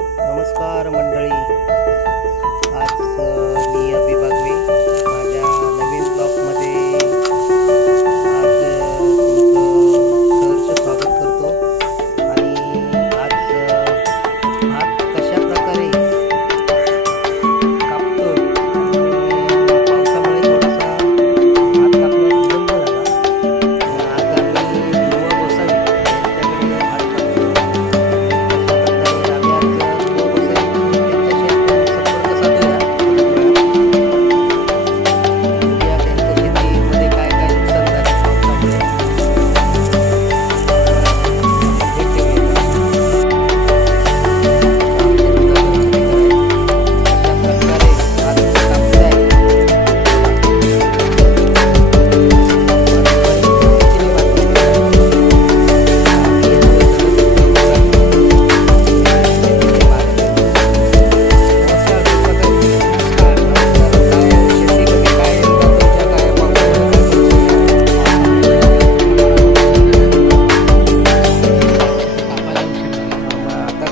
नमस्कार मंडळी. आज मी अभि बागवे माझ्या नवीन ब्लॉगमध्ये आज तुमचं सहर्ष स्वागत करतो. आणि आज भात कशा प्रकारे कापतो. पावसामुळे थोडासा भात कापण्यात विलंब झाला. आज आम्ही ध्रुव गोसावी यांच्याकडे भात कापतो.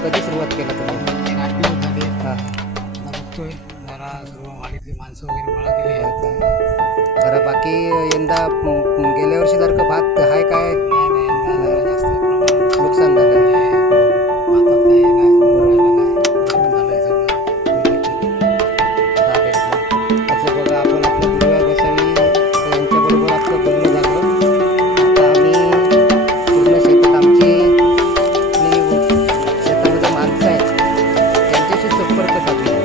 कधी सुरुवात केलं तुम्ही? एक 8 दिवस झाले. आता बघतोय जरा सर्व वाडीतले माणसं वगैरे गोळा केले आहेत. बरं, बाकी यंदा गेल्या वर्षीसारखं भात आहे काय? नाही यंदा जरा जास्त प्रमाणात नुकसान झालं. भातात काही नाही राहिलं नाही. कमी झालंय सगळं. चालेल. असं बघा, आपण आपलं ध्रुव गोसावी यांच्याबरोबर आपलं बोलणं झालं. आता आम्ही पूर्ण शेतात आमची शेतामध्ये माणसं आहेत त्यांच्याशी संपर्क साधला.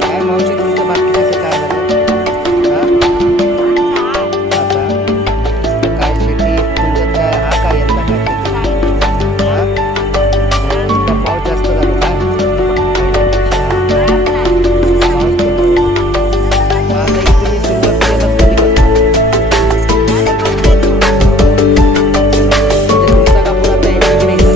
काय मावशी, तुमचं भात कितीचं काय झालं? आता काय शेती तुमच्यात काय हा काय यंदा काय शेती? यंदा पाऊस जास्त झालो काय? पाऊस पडतो. मग आता इथून सुरुवात केलं कधीपासून? तुमचा कापूस आता यांच्याकडे येतात.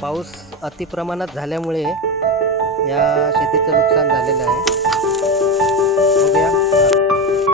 पाऊस अतिप्रमाणात झाल्यामुळे या शेतीचं नुकसान झालेलं आहे.